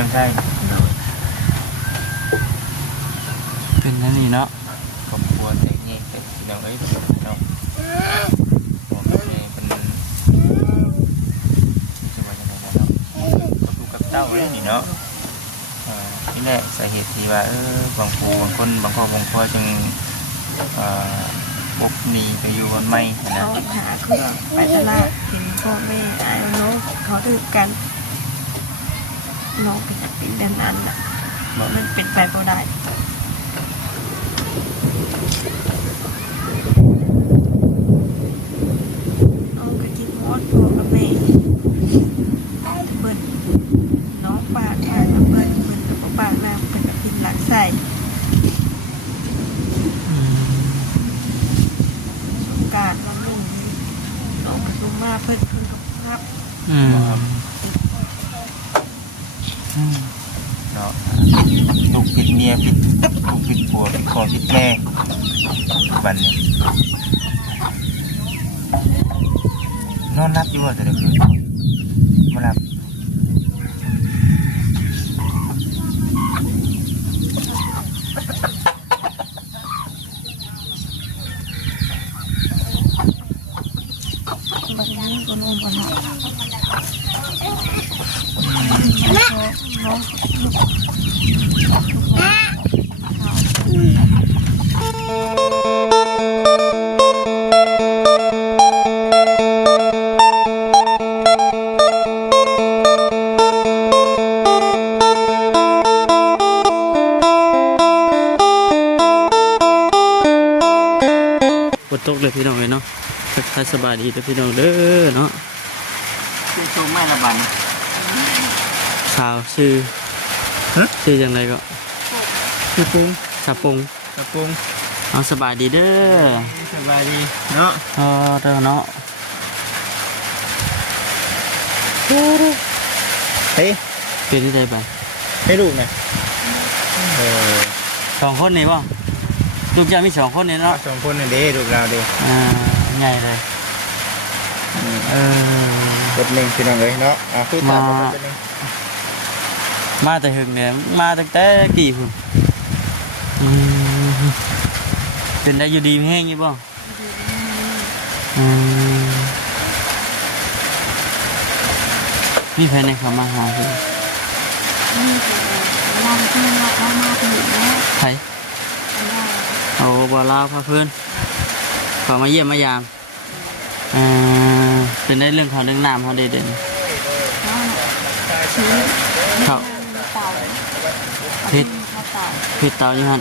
รื่องไทยเป็นนั่นนี่เนาะครอบครัวแต่เงี้ยเป็นพี่น้องเอ้ยเนาะโอเคเป็นจะว่ายังไงนะเนาะกับลูกกับเต้าเลยนี่เนาะนี่แหละสาเหตุที่ว่าบางผู้บางคนบางครอบครัวจึงปกหนีไปอยู่บนไม้นะเขาหาเครื่องไปตลาดเห็นพ่อแม่ไอ้น้องเขาดื้อกันน้องเป็นแบบนั้นแหละมันเป็นไปก็ได้น้องก็คิดมอดพ่อกับแม่เบิ้ลน้องปากแล้วเบิ้ลกับปากแล้วเป็นกับพินหลักใส่การบำรุงน้องกระตุ้มมาเพิ่นกับภาพเนาะลูกผิดเมียผิดลูกผิดผัวผิดคอผิดแม่วันนี้นอนรับอยู่ว่าจะได้คืนมารับบางทีก็นอนบนหัวน้องฝนตกเลยพี่น้องเลยเนาะทักทายสบายดีเด้อพี่น้องเด้อเนาะชื่อชมไม่ละบันสาวชื่ออย่างไรก็ชื่อปุ้งสาวปงกระปุ้งเอาสบายดีเด้อสบายดีเนาะเด้อเนาะเฮ้ยเป็นที่ใดไปให้ลูกไหมสองคนนี่ป่ะลูกจะมี2 คนนี่เนาะ2 คนนี่เด้ลูกเราเด้ใหญ่เลยกดหนึ่งพี่น้องเลยเนาะพูดตามมาแต่หึงเนี่ยมาตั้งแต่กี่พุ่นเป็นได้อยู่ดีแห้งยี่ป่ะมีใครในเขามาหาพี่ใครเอาบอลาพาเพื่อนขอมาเยี่ยมมายามเป็นได้เรื่องเขาเรื่องน้ำเขาเด่นเขาพิษเตาอยู่ฮั่น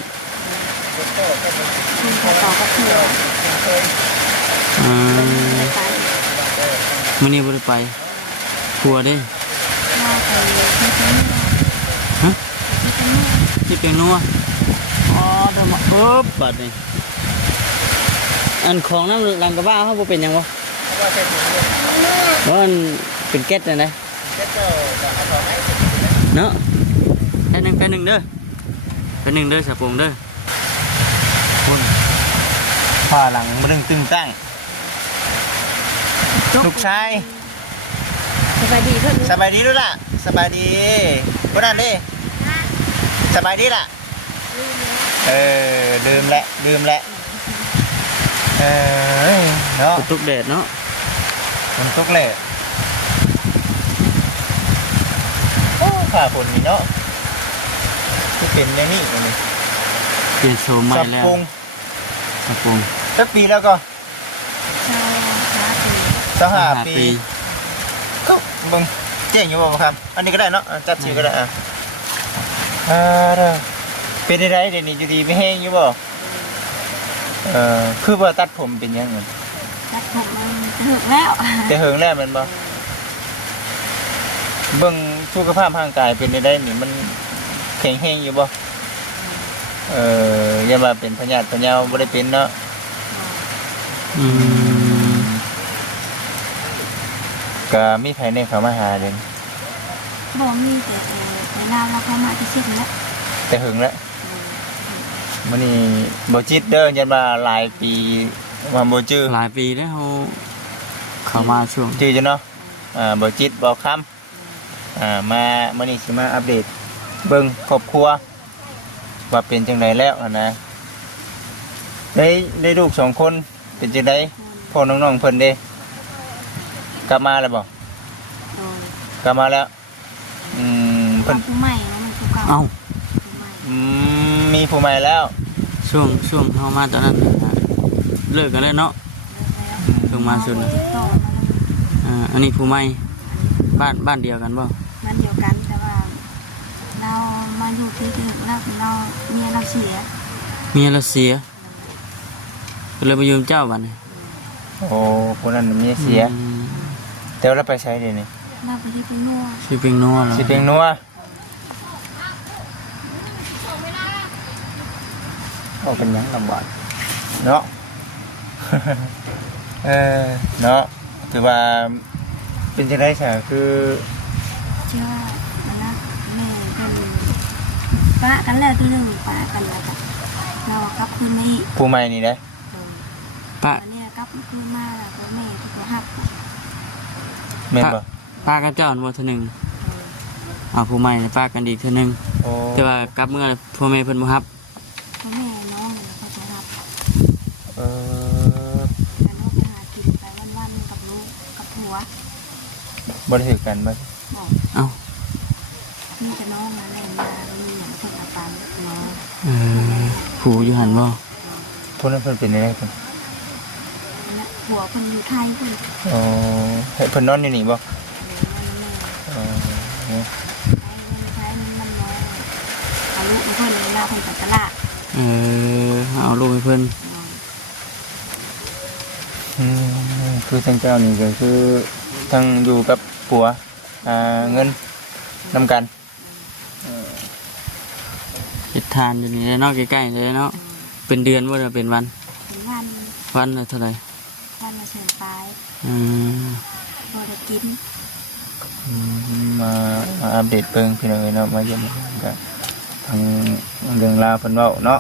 มื้อนี้บ่ได้ไปกลัวเด้ฮะที่เป็นนัวเดี๋ยวมาบัดนี่อันของน้ำลังกระบ้าเขาบ่เป็นยังวะว่ามันเป็นแก๊สเลยนะเนาะแป๊บนึงเด้อสะปงเด้อคุณผ้าหลังมันตึงตั้งลูกชายสบายดีเพื่อนสบายดีด้วยล่ะสบายดีพวกนั้นดิสบายดีล่ะลืมแหละเนาะตุกแดดเนาะฝนตกเลยโอ้ผ่าฝนนี่เนาะที่เป็นในนี่เลยเปลี่ยนโฉมใหม่แล้วสะปงสักปีแล้วก็25 ปีก็บึงเจ๋งอยู่บ่ครับอันนี้ก็ได้เนาะจัดชื่อก็ได้เป็นอะไรเดี๋ยวนี้อยู่ดีไม่แห้งอยู่บ่คือว่าตัดผมเป็นยังไงตัดผมหึงแล้วแต่หึงแล้วมันบ่เบิ่งสุขภาพร่างกายเป็นได้นี่มันแข็งแรงอยู่บ่อย่ามาเป็นพยาธิพะเยาบ่ได้เป็นเนาะก็มีไผในเขามาหาเด้บ่มีแต่นานแล้วเขามาที่สุดแล้วแต่หึงแล้วมื้อนี้บ่จิตเด้อยันว่าหลายปีว่าบ่จื้อหลายปีแล้วเขามาช่วงจื้อจังเนาะบ่จิตบ่ค มามื้อนี้สิมาอัปเดตเบิ่งครอบครัวว่าเป็นจังไดแล้วนะได้ลูก2คนเป็นจังไดพ่อน้องๆเพิ่นเด้กลับมาแล้วบ่ โดย กลับมาแล้วเพิ่น ผู้ใหม่แล้วมันผู้เก่า เอ้า ผู้ใหม่ มีผู้ใหม่แล้ว ช่วงเฮามาตอนนั้นเลิกกันแล้วเนาะ ลงมาสุดนะ ต่อมา อันนี้ผู้ใหม่บ้านเดียวกันบ่ มันเดียวกันแต่ว่าเรามาอยู่ที่อื่นแล้วเราเมียเราเสีย เมียเราเสียก็เลยมาอยู่กับเจ้าบัดนี้ โอ้คนนั้นมีเสีย อืม แต่ว่าเราไปใช้เดี๋ยวนี้ เราไปที่เป็นนัว ชื่อเป็งนัวเหรอ สิเป็นนัวเอาเป็นหยังลำบากเนาะ เนาะถือว่าเป็นจังได๋ซะคือ เชื่อว่านะแม่เป็นปะกันแล้วที่หนึ่งปะกันแล้วกันเรากลับคืนมาอีก ผู้ใหม่นี่ได้ ป้า ตอนนี้กลับคืนมาแล้วก็แม่ตัวหัก แม่นบ่ ป้ากับเจ้าอันบ่เท่านึงเอาผู้ใหม่เนี่ยป้ากันอีกเท่านึง โอ้ แต่ว่ากลับเมื่อพ่อแม่เพิ่นบ่รับ พ่อแม่น้องเขาจะรับ เออ การน้องไปหากินไปวันๆกับลูกกับผัว บ่ได้ถือกันบ่ บอก เอ้า นี่จะน้องมาเล่นมามีอย่างเพิ่งอาการน้อง ผู้อยู่หันบ่ พวกนั้นเพิ่นเป็นจังได๋เพิ่น ผัวคนอยู่ไทยคน อ๋อให้เพิ่นนอนอยู่นี่บ่ มันแม่ อ๋อ ไทยมันน้อยเอาลูกมาเพิ่นเวลาเพิ่นไปตลาด เอาลูกให้เพิ่น คือทั้งเจ้านี่ก็คือทั้งอยู่กับผัวเงินนำกัน เฮ็ดทานอยู่นี่แหละเนาะใกล้ๆเลยเนาะเป็นเดือนบ่ได้เป็นวัน เป็นวัน วันละเท่าไหร่ วันมาเชิญปลาย อืม พอได้กิน มาอัปเดตเบิ่งพี่น้องเนาะมาเยี่ยมกันทางเรื่องราวเพิ่นเว้าเนาะ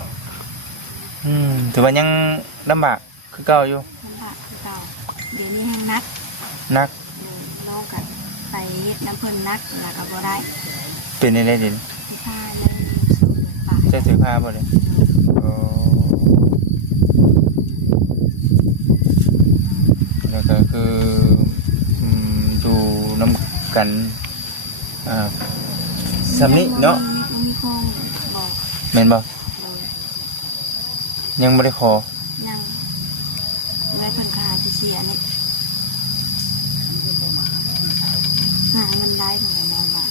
ถือว่ายังลำบากคือเก่าอยู่ ลำบากคือเก่าเดี๋ยวนี้แห้งนัก นัก น้องกันไปเฮ็ดน้ำเพิ่นนักแล้วก็บ่ได้ เป็นได้เด่น ที่ผ้าเลยสูงปาก จะถือผ้าบ่เลยแล้วก็คืออยู่นำกันสำนี้เนาะ มีโครงบอก แม่นบ่ เลย ยังบ่ได้ขอ ยังไว้เพิ่นขาที่เสียนี่หาเงินได้ของเราว่า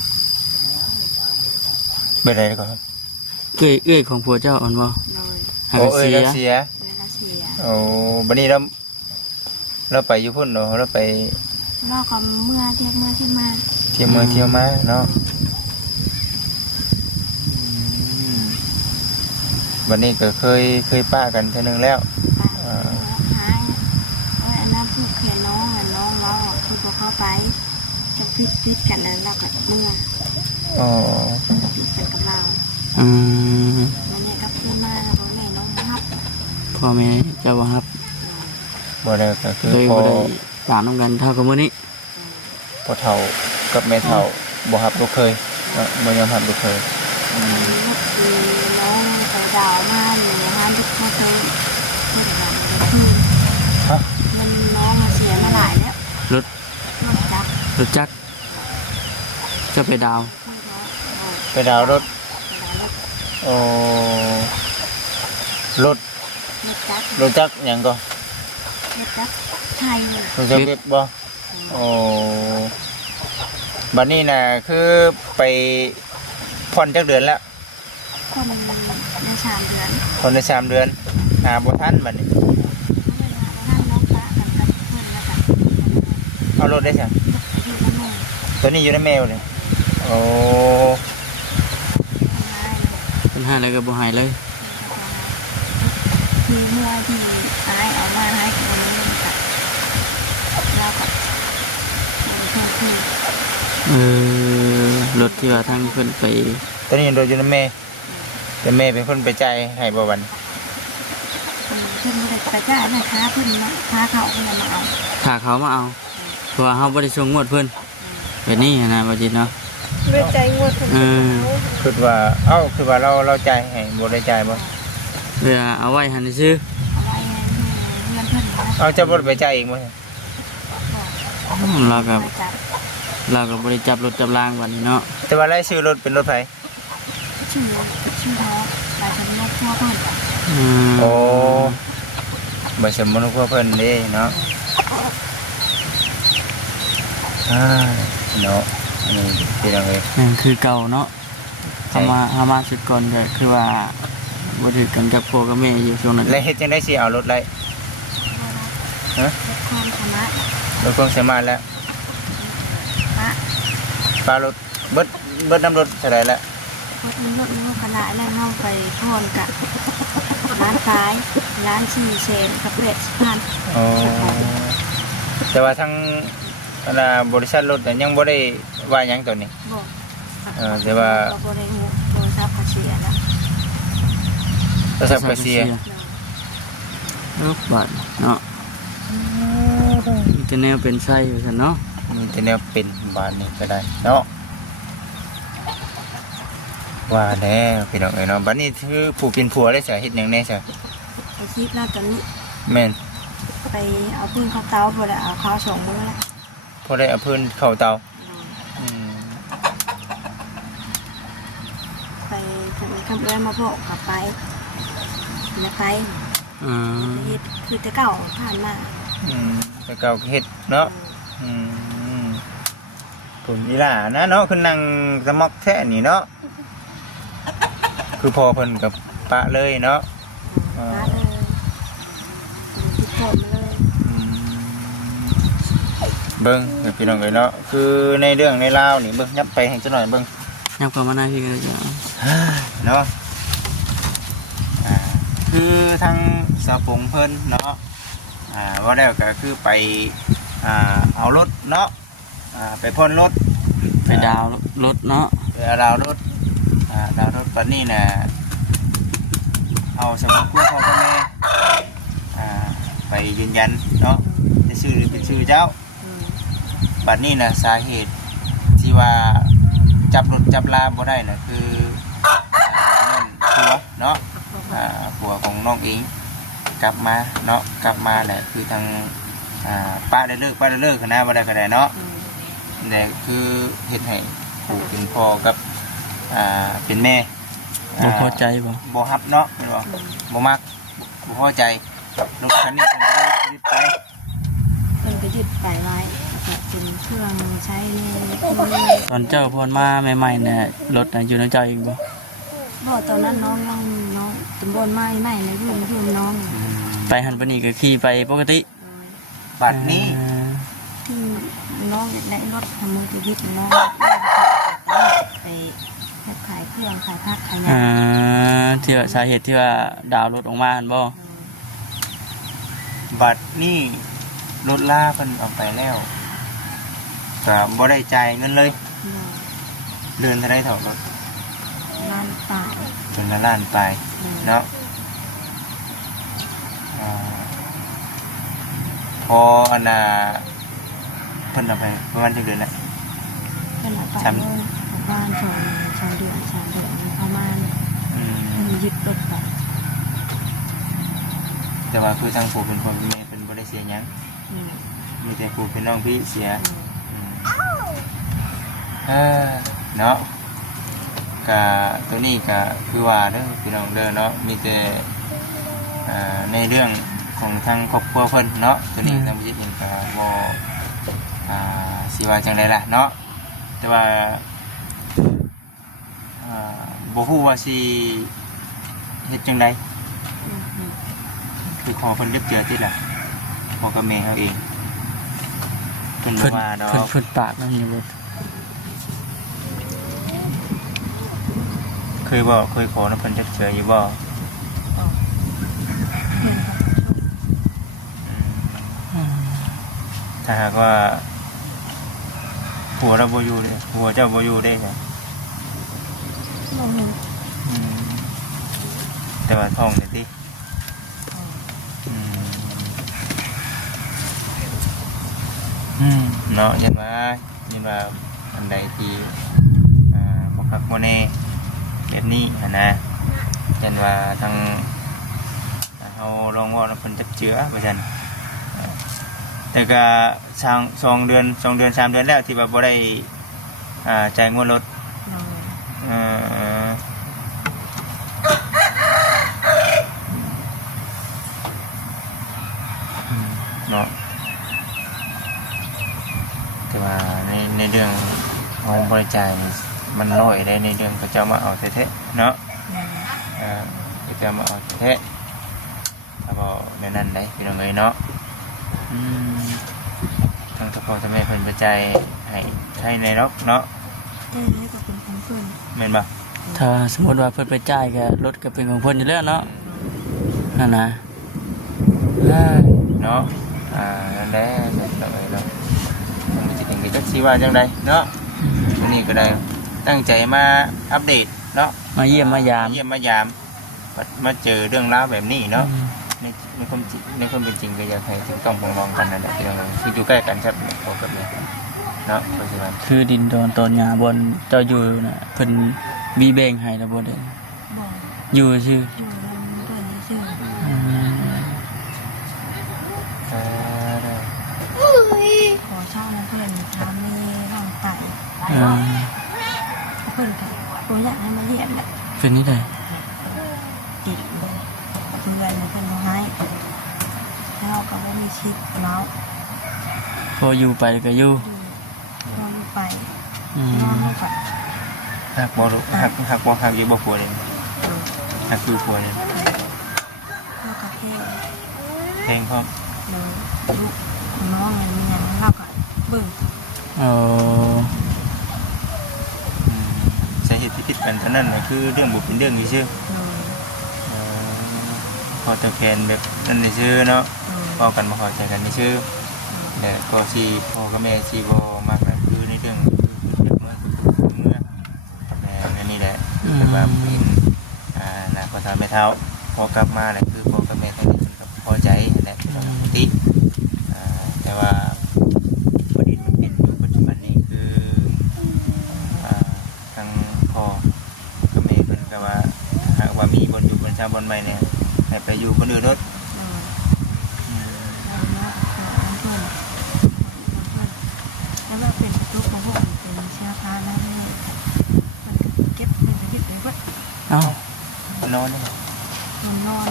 เบิดได้ก่อนครับ เอ้ยของผัวเจ้าอ่อนบ่ เลย หา โอ้ ก็ เอ้ย เสีย เราเสีย เวลาเสีย โอ้บัดนี้เราไปอยู่พุ่นเนาะเราไป เราก็เมื่อเทียบเมื่อที่มา เที่ยวเมืองเที่ยวมาเนาะวันนี้ก็เคยป้ากันเท่านึงแล้ว ปากหายโอ้ยอันนั้นคือแค่น้องอ่ะน้องเราอ่ะคือพอเข้าไปจะพิดกันแล้วเราก็เมื่อ อ๋อ พิดกันกับเรา อืม วันนี้ก็ขึ้นมาพ่อแม่น้องฮับ พ่อแม่เจ้าบ่ครับ บ่ได้ก็คือ เลย พอ บ่ได้ตามน้ำกันเท่ากับมื้อนี้ พอเฒ่ากับแม่เฒ่าบ่ฮับลูกเคยเนาะบ่ยอมฮับลูกเคย คือน้องไปดาวมาอยู่ห้ามทุกคนเลยเพื่อนกันคือ ฮะ มันน้องมาเสียมาหลายแล้ว รถ รถจักร รถจักรจะไปดาว ไปดาวรถโอ้รถ รถจักร หยังก็ รถจักรไทย รถจักรเก็บบ่โอ้บัดนี้น่ะคือไปผ่อนจักเดือนแล้ว คนใน3 เดือน ผ่อนได้3 เดือนหาบ่ทันบัดนี้ นั่งน้องปะกันกับเพื่อนแล้วกัน เอารถได้ซั่น ที่บ้านแม่ ตัวนี้อยู่ในแมวเลยโอ้ ทำงาน เพิ่นหาแล้วก็บ่หายเลย คือเมื่อที่ตายเอามาให้คนนี้กับเรากับเพื่อนคือ รถที่ว่าทางเพิ่นไป ตัวนี้โดยอยู่ในแม่แต่แม่เป็นคนไปจ่ายให้บ่วัน เพื่อนไม่ได้ไปจ่ายนะคะเพื่อนนะค้าเขาเพื่อนมาเอา ถ้าเขามาเอาเพราะว่าเฮาบ่ได้ส่งงวดเพิ่นแบบนี้นะบ่จิตเนาะ ไม่ใจงวดคนเดียว คือว่าคือว่าเราจ่ายให้บ่ได้จ่ายบ่ เพื่อเอาไว้หันซื้อ อะไรเงินเพิ่นนะ เอาจะบ่ได้ไปจ่ายเองบ่ เราก็ มาจับ เราก็บริจับรถจับรางวันนี้เนาะ แต่ว่าไล่ซื้อรถเป็นรถไผ ชื่อน้องหลายคนนกทั่วเพิ่น โอ้บ่สมมุติว่าเพิ่นเด้เนาะเนาะอันนี้เป็นจังได๋ นั่นคือเก่าเนาะเอามาสุดก่อนก็คือว่าบ่ถือกันกับพ่อกับแม่อยู่ช่วงนั้น แล้วเฮ็ดจังได๋สิเอารถไล่ฮะ ความธรรมะ รถคงสามารถแล้ว พระ ปลารถเบิดน้ำรถเท่าไหร่แล้ว รถมันขนาดแล้วเข้าไปทอนกับร้านขายร้านชีเชนกับเป็ดพัน อ๋อแต่ว่าทั้งบริษัทรถยังบ่ได้ว่าหยังตัวนี้ บอก แต่ว่า เราบริหูโทรศัพท์เขาเสียแล้ว โทรศัพท์ก็เสีย บาทเนาะจะแนวเป็นไส้อยู่ซั่นเนาะ มีแต่แนวเป็นบาทนี้ก็ได้เนาะว่าแน่พี่น้องเอ้ยเนาะบัดนี้คือผู้เป็นผัวได้สิเฮ็ดหยังแน่ซะ ไปคิดแล้วตอนนี้ แม่น ไปเอาปืนเข้าเตาพอแล้วเอาข้าวสองมื้อแล้ว พอได้เอาพื้นเข้าเตาอืม ไปทำคำเอื้อมาบอกขับไปแล้วไป อ่า เฮ็ดคือแต่เก่าผ่านมา แต่เก่าก็เฮ็ดเนาะคุณอีหล่านะเนาะคือนั่งสมอกแท้นี่เนาะคือพอเพิ่นกับปะเลยเนาะ มาเลยติดโทษมาเลย เบิ้งพี่น้องเอ้ยเนาะคือในเรื่องในราวนี่เบิ้งยับไปให้จักหน่อยเบิ้ง ยับเข้ามาหน้าที่กันจ้ะ เนาะคือทางสาวปงเพิ่นเนาะว่าแล้วก็คือไปเอารถเนาะไปพ่นรถ ไปดาวรถเนาะ ไปเอาดาวรถดาวรถตอนนี้น่ะเอาสมุดคู่ของพ่อแม่ไปยืนยันเนาะจะชื่อหรือเป็นชื่อเจ้าบัดนี้น่ะสาเหตุที่ว่าจับรถจับลาบ่ได้น่ะคือผัวเนาะผัวของน้องอิงกลับมาเนาะกลับมาแหละคือทางป้าได้เลิกนะบ่ได้ก็ได้เนาะแต่คือเฮ็ดให้ผู้เป็นพ่อกับเป็นแม่ บ่พอใจบ่ บ่ฮับเนาะแม่นบ่บ่มักบ่พอใจกับรถคันนี้เพิ่นก็ได้ยึดไป เพิ่นก็ยึดไปไว้แล้วก็เป็นเครื่องใช้ในคือ ตอนเจ้าพนมาใหม่ๆเนี่ยรถน่ะอยู่ในเจ้าเองบ่ บอกตอนนั้นน้องตำบลไม้ในรุ่นน้อง ไปหันไปนี่ก็ขี่ไปปกติ บัดนี้ ที่น้องในรถทำมือจะยึดน้องไปขายเครื่องขายผักขายยา ที่ว่าสาเหตุที่ว่าดาวรถออกมาหั่นบ่ บัดนี้รถลาเพิ่นเอาไปแล้วก็บ่ได้จ่ายเงินเลยเดือนเท่าไรเท่าก็ ร้านป่า เป็นละล้านไปเนาะพออันน่ะเพิ่นเอาไปประมาณจักเดือนละ เป็นหลายป่าเลยบ้าน2 เดือน3 เดือนประมาณยึดรถไป แต่ว่าคือทางผู้เป็นพ่อเป็นแม่เป็นบ่ได้เสียหยังมีแต่ผู้เป็นน้องพี่เสียเนาะก็ตัวนี้ก็คือว่าเด้อพี่น้องเด้อเนาะมีแต่ในเรื่องของทางครอบครัวเพิ่นเนาะตัวนี้ทางจิตเองก็บ่สิว่าจังไดล่ะเนาะแต่ว่าบ่ฮู้ว่าสิเฮ็ดจังไดคือขอเพิ่นเรียบเจือติล่ะพ่อกับแม่เขาเองเพิ่นบ่ว่าดอก เพิ่นปากนั่นอยู่บ่ เคยขอนะเพิ่นจะเจออยู่บ่ถ้าหากว่าผัวเราบ่อยู่เด้ผัวเจ้าบ่อยู่เด้จ้ะแต่ว่าท้องนี่ติเนาะยันว่าอันใดที่ คักบ่แน่แบบนี้หั่นนะยันว่าทางเฮาลองว่าเพิ่นจักเจือว่าซั่นแต่ก็2เดือน3เดือนแล้วที่ว่าบ่ได้จ่ายงวดรถโดยเนาะแต่ว่าในเรื่องของบริจาคนี่มันน้อยได้ในเรื่องเขาเจ้ามาเอาแท้ๆเนาะเขาเจ้ามาเอาแท้ๆถ้าบ่ในนั้นได้พี่น้องเอ้ยเนาะทางเฉพาะทำไมเพิ่นบริจาคให้ในรอกเนาะได้ก็เป็นของเพิ่นแม่นบ่ถ้าสมมุติว่าเพิ่นไปจ่ายก็รถก็เป็นของเพิ่นอยู่แล้วเนาะนั่นนะเนาะนั่นแหละพี่น้องเอ้ยเนาะมันสิเป็นจักสิว่าจังไดเนาะวันนี้ก็ได้ตั้งใจมาอัปเดตเนาะมาเยี่ยมมายามมาเจอเรื่องราวแบบนี้เนาะในความจริงในความเป็นจริงก็อยากให้ถูกต้องปรองดองกันนั่นแหละพี่น้องคืออยู่ใกล้กันครับพอกับเนี่ยเนาะปัจจุบันคือดินดอนตอนหญ้าบนเจ้าอยู่น่ะเพิ่นมีแบ่งให้แล้วบ่ได้บ่อยู่ซื่ออยู่นำเพิ่นซื่อขอช่องเพิ่นทำมีร่างไปเพิ่นก็บ่อยากให้มาเรียนแหละเป็นนี่ได้ติดเพื่อนเพิ่นบ่ให้แล้วก็บ่มีชิดเนาะพออยู่ไปก็อยู่นอนไปนอนลงไปหักบ่อยู่บ่ผัวเลยหักอยู่ผัวเลยแล้วก็เพลงพร้อมเลยลูกน้องมันมีหยังเฮาก็เบิ่งสาเหตุที่ผิดกันเท่านั้นน่ะคือเรื่องบ่เป็นเรื่องนี้ซื่อพอตะแคนแบบนั้นนี่ซื่อเนาะพอกันบ่เข้าใจกันนี่ซื่อแต่ก็สิพ่อกับแม่สิบ่มักแบบคือในเรื่องเมื่อแต่นี่แหละแต่ว่าเป็นน่ะพอทำไม่เท่าพอกลับมาแหละคือพ่อกับแม่ต้องพอใจนั่นแหละปกติแต่ว่าประเด็นมันเป็นอยู่ปัจจุบันนี้คือทางพ่อกับแม่เพิ่นก็ว่าหากว่ามีบนอยู่บนชาบนใหม่เนี่ยให้ไปอยู่บนอื่นรถแล้วว่าเป็นตุ๊กของพวกเป็นเชื้อพาแล้วนี่มันเก็บเป็นยึดไว้วัดนอนได้นอน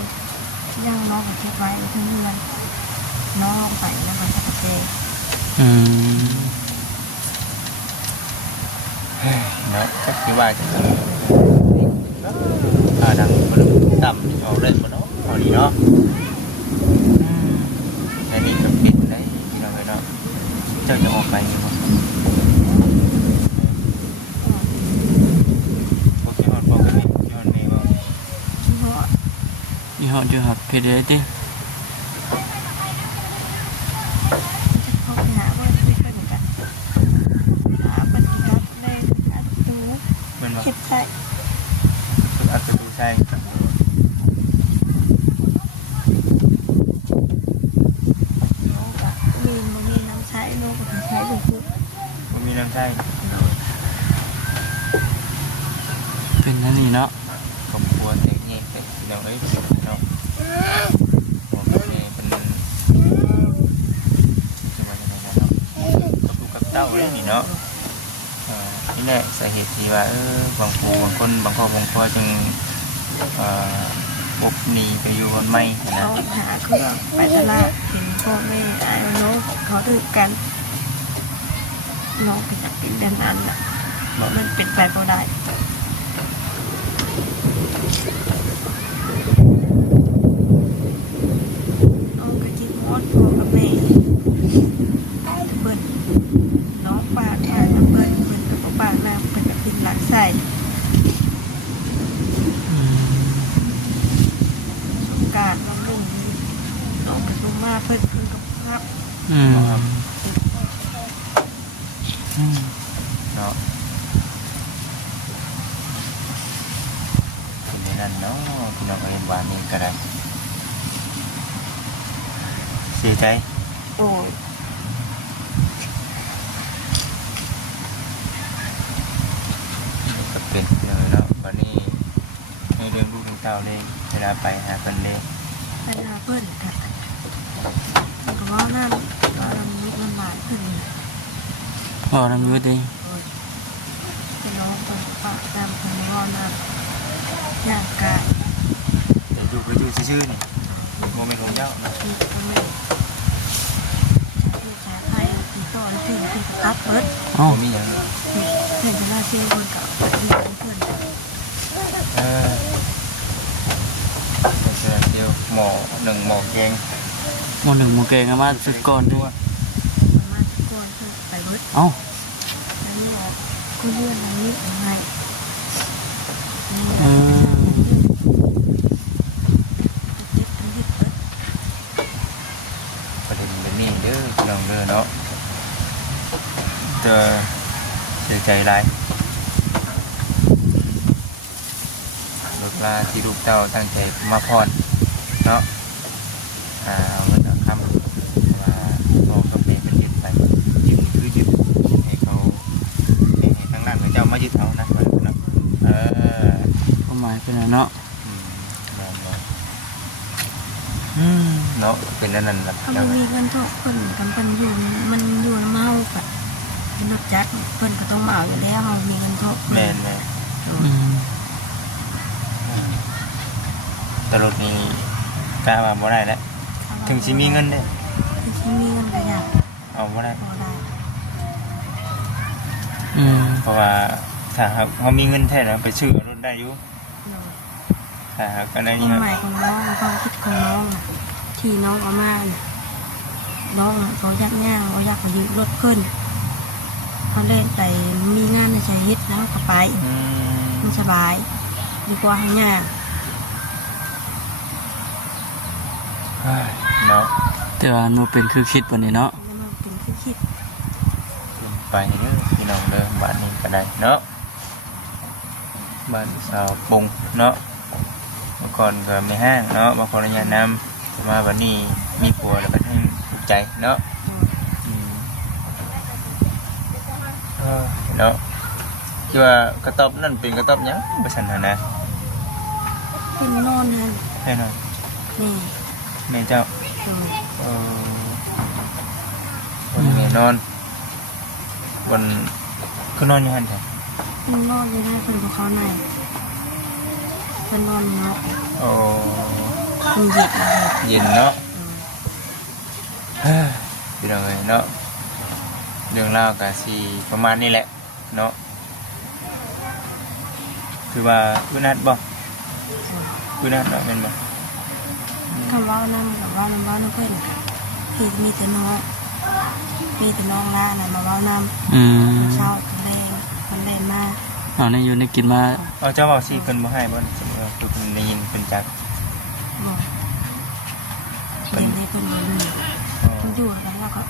ย่างน้องเก็บไว้ที่เรือนน้องไปแล้วมันจะเจเนาะก็คิดว่าจะดังมันต่ำเอาเล่นมันเนาะเอาดีเนาะในนี้ก็ปิดได้ที่เราเลยเนาะเจ้าจะออกไปยังไงโอเคฮอตบอกกันนี่ฮอตนี่ว่ายี่ห้อจะหักเพดเลยดิคิดใช่อาจจะดูใช่มีน้ำใช้โลกถึงใช้ดูคือมีน้ำใช้เป็นนั่นนี่เนาะครอบครัวแตกแยกแต่เราเอ้ยเนาะผมเนี่ยเป็นจะว่ายังไงเนาะกับลูกกับเต้าเลยนี่เนาะนี่แหละสาเหตุที่ว่าบางผู้บางคนบางครอบครัวจึงบุกหนีไปอยู่คนใหม่นะเขาหาเครื่องไปตลาดเห็นพ่อแม่ไอ้น้องเขาถือกันน้องเป็นเป็นเดือนนั้นอ่ะมันเป็นไปบ่ได้น้องก็คิดว่าพ่อกับแม่เบิ้ลน้องป้าแทนเบิ้ลกับป้าแม่เป็นเป็นหลักใส่การลงลงน้องไปลงมาเพิ่นกับภาพเนาะคุณในนั้นเนาะพี่น้องเอ็นหวานนี่ก็ได้เสียใจโอ้ยก็เป็ เป็นเลยเนาะวันนี้ในเรื่องลูกเต้าเลยเวลาไปหาเพิ่นเลย ไปหาเพิ่นค่ะมันก็ว่าน้ำลูกน้ำหวานเพิ่น อ๋อน้ำอยู่ดี เป็นน้องเพิ่นปะตามเพิ่นว่าน้ำย่างกาย แต่อยู่ก็อยู่ซื่อๆนี่โมเมนต์ของเจ้านะ ที่ก็ไม่ที่จะให้ที่ต่อที่ที่ตัดเบิด อ๋อ บ่มีหยังเลย เห็นเวลาเชื่อคนกับเพื่อน เออเสือเดียวหมอหนึ่งหมอแกง หมู่หนึ่งหมู่เกงกันมาสุดก่อนด้วย มาทุกคนเพื่อไปเบิด เอ้า แล้วนี่ออกกูเลื่อนอันนี้ยังไง เออ เจ็บทั้งที่เบิด ประเด็นเป็นนี่เด้อพี่น้องเด้อเนาะเจอเสียใจหลายลูกลาที่ลูกเต้าตั้งใจมาพรเนาะมันเอาคำว่าบอกกับแม่เป็นยึดไปยึดคือยึดให้เขาให้ทางด้านของเจ้ามายึดเอานะว่าเนาะความหมายเป็นอะไรเนาะ เนาะเป็นนั่นแหละ ถ้ามันมีเงินทุกคนกันเป็นอยู่มันอยู่น้ำเมากับรถจักรเพิ่นก็ต้องเหมาอยู่แล้วเรามีเงินทุก แม่น อืม ตลอดนี้กล้ามาบ่ได้แล้วถึงสิมีเงินได้ ถึงสิมีเงินก็อยาก เอาบ่ได้ พอได้ อืม เพราะว่าถ้าหากเขามีเงินแท้แล้วไปซื้อรถได้อยู่ถ้าหากอันนั้น ค นี่ วาม ครับ หมายของน้องความคิดของน้องที่น้องเอามาน้องเขาอยากย่างเขาอยากยืมรถเพิ่นเขาเล่นไปมีงานในชายฮิตแล้วก็ไปมันสบายดีกว่าให้ย่าง เนาะ แต่ว่าหนูเป็นคือคิดวันนี้เนาะ แล้วมันเป็นที่คิด ไปเด้อพี่น้องเด้อบ้านนี้ก็ได้เนาะบ้านสาวปงเนาะเมื่อก่อนก็ไม่ห้างเนาะมาขออนุญาตนำมาวันนี้มีผัวแล้วก็ทั้งถูกใจเนาะเนาะคือว่ากระต๊อบนั่นเป็นกระต๊อบหยังบ่ซั่นหั่นนะ กินนอนนั่น แค่นั้น นี่ แม่เจ้า อืม วันแม่นอนวันคือนอนอยู่หั่นแท้ กินนอนไม่ได้เป็นของเขาในเป็นนอนเนาะ โอ้ เป็นหยิบเลย เย็นเนาะพี่น้องเอ้ยเนาะเรื่องราวก็สิประมาณนี้แหละเนาะคือว่าคือนัดบ่คือนัดเนาะแม่นบ่ คำว่านั่งกับว่าน้ำว่าน้ำเพื่อนพี่มีแต่น้องมีแต่น้องล่าน่ะมาว่าน้ำ อืม เช้าคนแรงมาก เอาในอยู่ในกินมา เอาเจ้าเว้าสิเพิ่นบ่ให้บ่สมมุติว่าคือเพิ่นได้ยินเพิ่นจัก บอกเป็นได้เป็นอยู่มันอยู่แล้วเราก็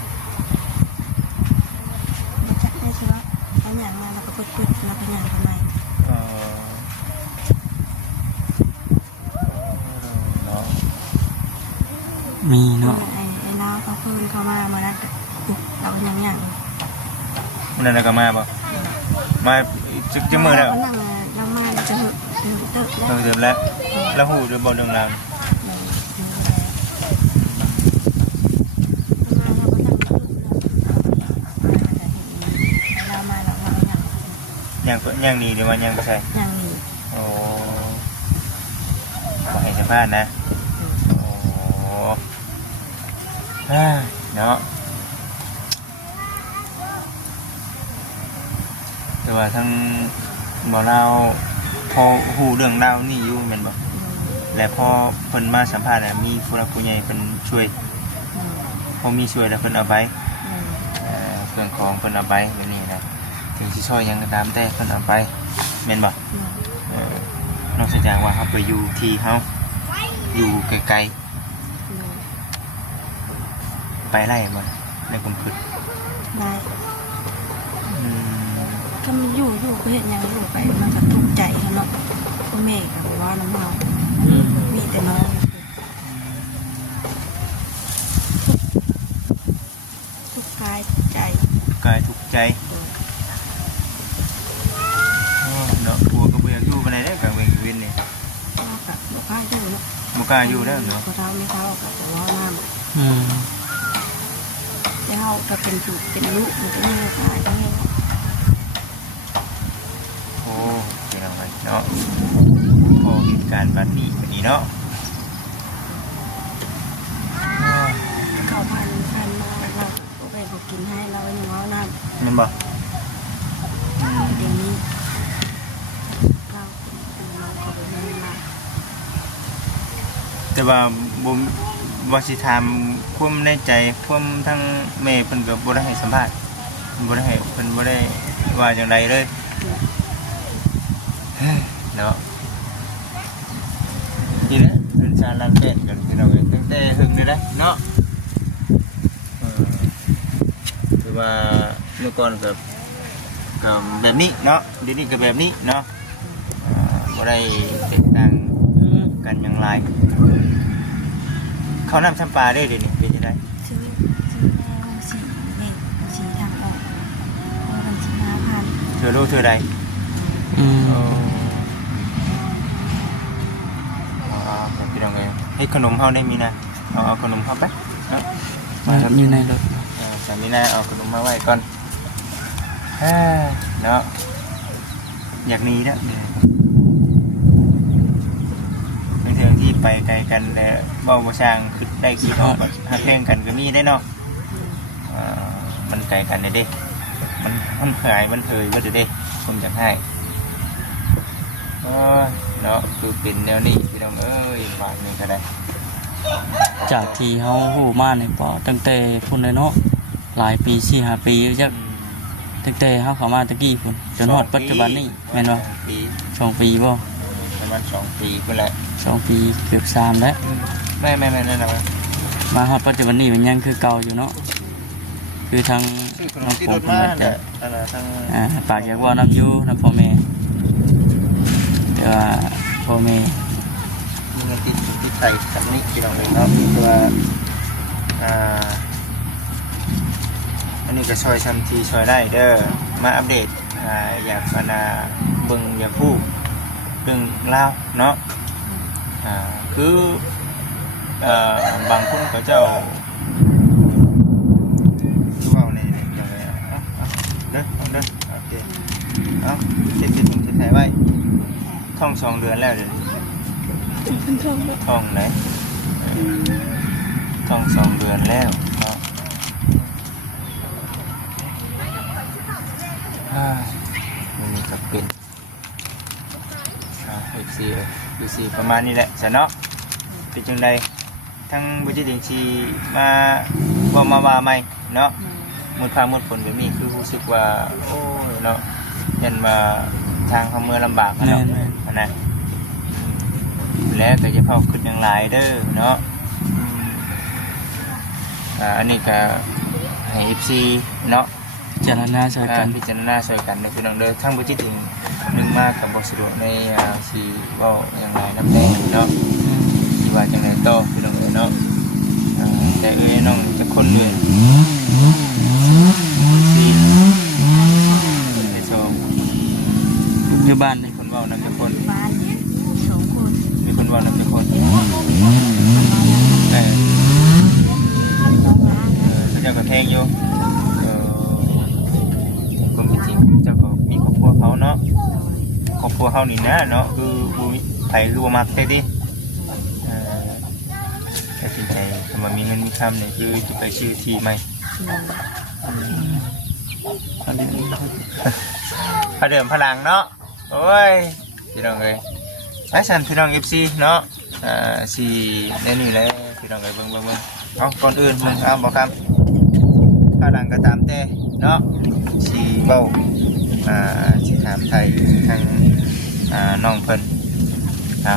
จักได้ใช่ไหมเขาอย่างมาเราก็เปิดเราก็อย่างทำไม เออเนาะ มีเนาะ ไอ้น้าเขาคืนเขามาแล้วเราก็อย่าง มันนั่นก็มาบ่มาจึงมื้อแล้ว นั่งเรามาจะเติบแล้ว เดิมแล้วแล้วฮู้ด้วยบ่เรื่องราว เรามาเราอย่าง ยังนี่หรือว่ายังบ่ใช่ อย่างนี้ โอ้บ่ให้สัมภาษณ์นะโอ้เนาะแต่ว่าทั้งบ่เล่าพอฮู้เรื่องราวนี่อยู่แม่นบ่และพอเพิ่นมาสัมภาษณ์น่ะมีผู้หลักผู้ใหญ่เพิ่นช่วยพอมีช่วยแล้วเพิ่นเอาไปเครื่องของเพิ่นเอาไปแบบนี้นะถึงสิช่วยหยังก็ตามแต่เพิ่นเอาไปแม่นบ่นอกจากว่าเฮาไปอยู่ที่เฮาอยู่ไกลๆไปไล่บ่ในความคิด ได้ถ้ามันอยู่ก็เห็นยังอยู่ไปมันก็ทุกข์ใจเนาะพ่อแม่ก็ว่าน้ำเรามีแต่น้องทุกข์กายทุกข์ใจ กายทุกข์ใจเนาะผัว กล้าอยู่แล้วเนาะ ก็เท่าไม่เท่ากับแต่ว่าน้ อืม ำแต่เขาก็เป็นถูกเป็นลูกมันก็ยังตายได้ โอ้เป็นอะไรเนาะพอเหตุการณ์แบบนี้แบบนี้เนาะ เขาพันมาเราก็ไปบอกกินให้เราอย่างว่าน้ แม่นบ่ ำเดี๋ยวนี้เราเป็นเราก็ไปให้มา แต่ว่าบ่บ่สิถามความในใจความทั้งแม่เพิ่นก็บ่ได้ให้สัมภาษณ์บ่ได้ให้เพิ่นบ่ได้ว่าจังไดเลยเนาะนี่แหละเป็นชาลันเป็ดกันพี่น้องเอ้ยตั้งแต่หึงนี่แหละเนาะคือว่าเมื่อก่อนก็แบบนี้เนาะเดี๋ยวนี้ก็แบบนี้เนาะบ่ได้แตกต่างกันอย่างไรเขานำช้ำปลาได้เดี๋ยวนี้เป็นยังไง ซื้อแล้วสีเล็กสีทางออกเราเป็นสี5,000 เธอรู้เธอใด อืม พี่น้องเองให้ขนมเฮาได้มีนะเอาขนมเฮาไปเนาะ มาอยู่ในรถ สามีนะเอาขนมมาไว้ก่อนเนาะอยากหนีแล้วในเทืองที่ไปไกลกันแต่เบ้าบ่ช่างคือได้ขี่ออกหักเพลงกันก็มีได้เนาะมันไกลกันเด้มันหายมันเถยว่าจะได้คงจะให้เนาะคือเป็นแนวนี้พี่น้องเอ้ยฝากนี่ก็ได้ จากที่เฮาฮู้มานี่บ่ตั้งแต่พุ่นเลยเนาะหลายปี4-5ปีจักตั้งแต่เฮาเข้ามาตะกี้พุ่นจนฮอดปัจจุบันนี้แม่นบ่ ปี 2 ปีบ่ ประมาณ2 ปีก็แหละ 2 ปีเกือบ3แล้ว ไม่นั่นนะ มาฮอดปัจจุบันนี้มันยังคือเก่าอยู่เนาะคือทาง ชื่อขน น้อ ม ง ที่ ผ ร ม ถ เพิ่น มา ว่า เนี่ จะ ยทั้ง ปากอยากเว่าน้ำอยู่น้ำพ่อแม่แต่ว่าพ่อแม่ มีเงินติดใส่กับนี่พี่น้องเลยเนาะคือว่าอันนี้ก็ช่วยทำทีช่วยได้เด้อมาอัปเดตอยากเบิ่งอยากพูดเรื่องเล่าเนาะคือบางคนเขาเจ้าคือว่าในอย่างไรเด้อโอเคเอาเช็ดถุงเช็ดไทยไว้ท่อง2 เดือนแล้วเดี๋ยวท่องไหนท่อง2 เดือนแล้วเนาะนี่ก็เป็นFC ประมาณนี้แหละจ้ะเนาะเป็นจังใดทั้งบุจิติงชีมาว่าใหม่เนาะหมดความหมดผลแบบนี้คือรู้สึกว่าโอ้เนาะยันมาทางเขาเมืองลำบากเนาะนะแล้วก็จะเข้าขึ้นอย่างไรเด้อเนาะอันนี้ก็ให้ FC เนาะ เจารณาใส่กัน พิจารณาใส่กันในพี่น้องเด้อทั้งบุจิติงนึงมากกับบสะดวกในสีว่าอย่างไรน้ำแดงเนาะที่ว่าจังไรโตพี่น้องเนาะแต่น้องจะคนเลยสี่ในโชว์ อยู่บ้านเลย คนว่าน้ำจะคน บ้าน2 คน มีคนว่าน้ำจะคนเขาเจ้าก็แทงอยู่คนจริงเจ้าก็มีครอบครัวเขาเนาะครอบครัวเขานี่นะเนาะคือไผ่คือมักได้ดิตัดสินใจทำมามีเงินมีคำเนี่ยคือจะไปชื่อทีไหมพระเดิมพลังเนาะโอ้ยพี่น้องเลยไอ้สันพี่น้องFCเนาะสีในนี่เลยพี่น้องเลยเบิ่งเอาก่อนอื่นมึงเอาบอกคำพลังก็ตามแต่เนาะสีเบ้าสีถามไทยทางน้องเพิ่นเอา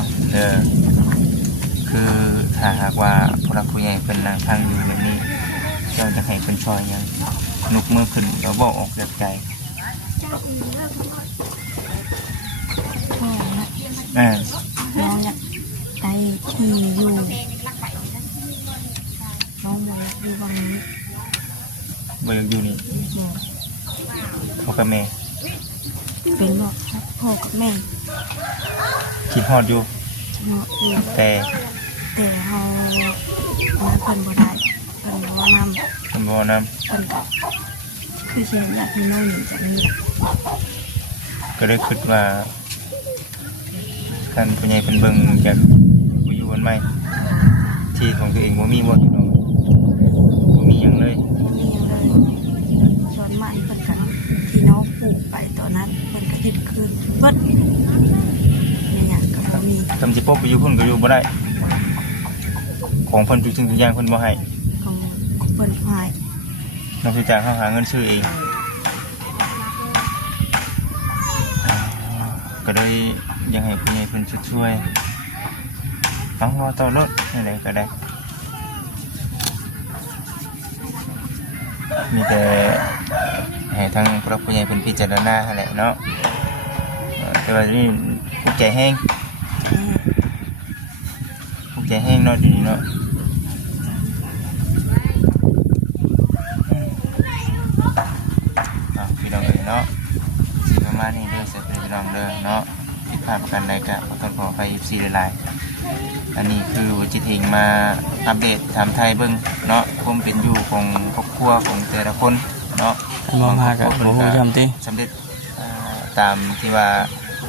คือถ้าหากว่าผู้รักผู้ใหญ่เป็นนางทางอยู่แบบนี้เราจะให้เป็นชอยยังนุกมือขึ้นเราบอกออกจากใจ พ่อนะน้องอยากไปที่อยู่น้องบอกอยากอยู่บางนี้ บริอยู่นี่พ่อกับแม่ เป็นบอกพ่อกับแม่ คิดฮอดอยู่ เนาะอยู่ แต่ แต่เฮาอันนั้นเพิ่นบ่ได้เพิ่นบ่นำ เพิ่นบ่นำ เพิ่นก็คือสิอยากให้น้องหนีจากนี้ ก็เลยคิดว่าท่านผู้ใหญ่เพิ่นเบิ่งจากบ่อยู่กันใหม่ที่ของตัวเองบ่มีบ่พี่น้องบ่มีหยังเลย มีหยังเลยส่วนมันเพิ่นก็ที่น้องปลูกไปตอนนั้นเพิ่นก็เฮ็ดคืนเบิดมีหยังก็บ่มี ทำสิปบไปอยู่พุ่นก็อยู่บ่ได้ของเพิ่นทุกสิ่งทุกอย่างเพิ่นบ่ให้ ของเพิ่นหาย นอกจากเขาหาเงินซื้อเองก็เลยอยากให้ผู้ใหญ่เพิ่นช่วยฟังว่าต่อรถนี่แหละก็ได้มีแต่ให้ทางพระผู้ใหญ่เพิ่นพิจารณาหั่นแหละเนาะแต่ว่านี่ผู้ใจแห้งผู้ใจแห้งเนาะเดี๋ยวนี้เนาะพี่น้องเอ้ยเนาะสิประมาณนี้เด้อเสร็จพี่น้องเด้อเนาะผิดพลาดประการใดก็ขอโทษขออภัย FC หลายๆอันนี้คือจิตถิงมาอัปเดตถามไทยเบิ่งเนาะความเป็นอยู่ของครอบครัวของแต่ละคนเนาะ คันบ่มาก็บ่ฮู้จำติ สำเร็จตามที่ว่า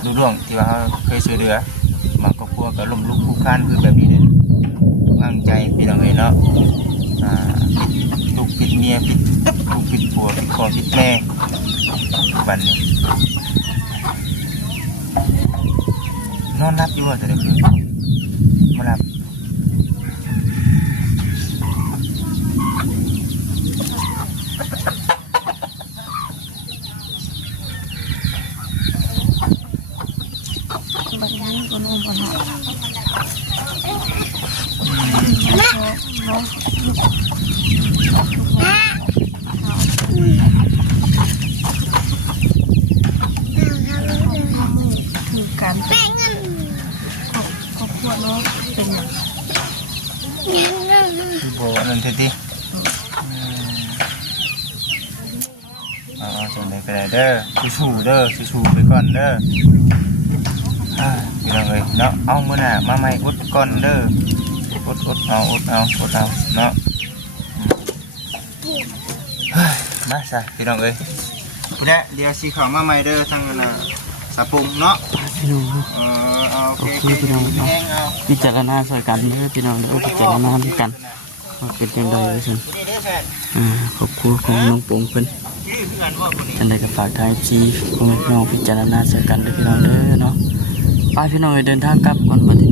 รู้ร่วงที่ว่าเขาเคยช่วยเหลือบางครอบครัวก็ล้มลุกคลุกคลานคือแบบนี้เลยวางใจพี่น้องเอ้ยเนาะผิดลูกผิดเมียผิดลูกผิดผัวผิดพ่อผิดแม่บัดนี้นอนรับอยู่ว่าแต่เด็กมารับ บัดนี้ก็น้องบ่เนาะน้องคือการครอบครัวเนาะเป็นหยัง โบนั่นเท่ที่เอาส่งไปได้เด้อชูๆเด้อชูๆไปก่อนเด้อพี่น้องเอ้ยเนาะเอามื้อหน้ามาใหม่อดก่อนเด้ออดเอาเนาะมาซะพี่น้องเอ้ยพุ่นแหละเดี๋ยวสิเข้ามาใหม่เด้อทางนั้นน่ะสะปุงเนาะ พี่น้อง โอเค พี่น้อง แห้งเอา พิจารณาช่วยกันเด้อพี่น้องเด้อพิจารณาด้วยกันว่าเป็นจังได๋ซั่นครอบครัวของน้องปงเพิ่นจังได๋ก็ฝากทาง FC ของน้องพิจารณาช่วยกันเด้อพี่น้องเด้อเนาะไปพี่น้องเดินทางกลับก่อนบัดนี้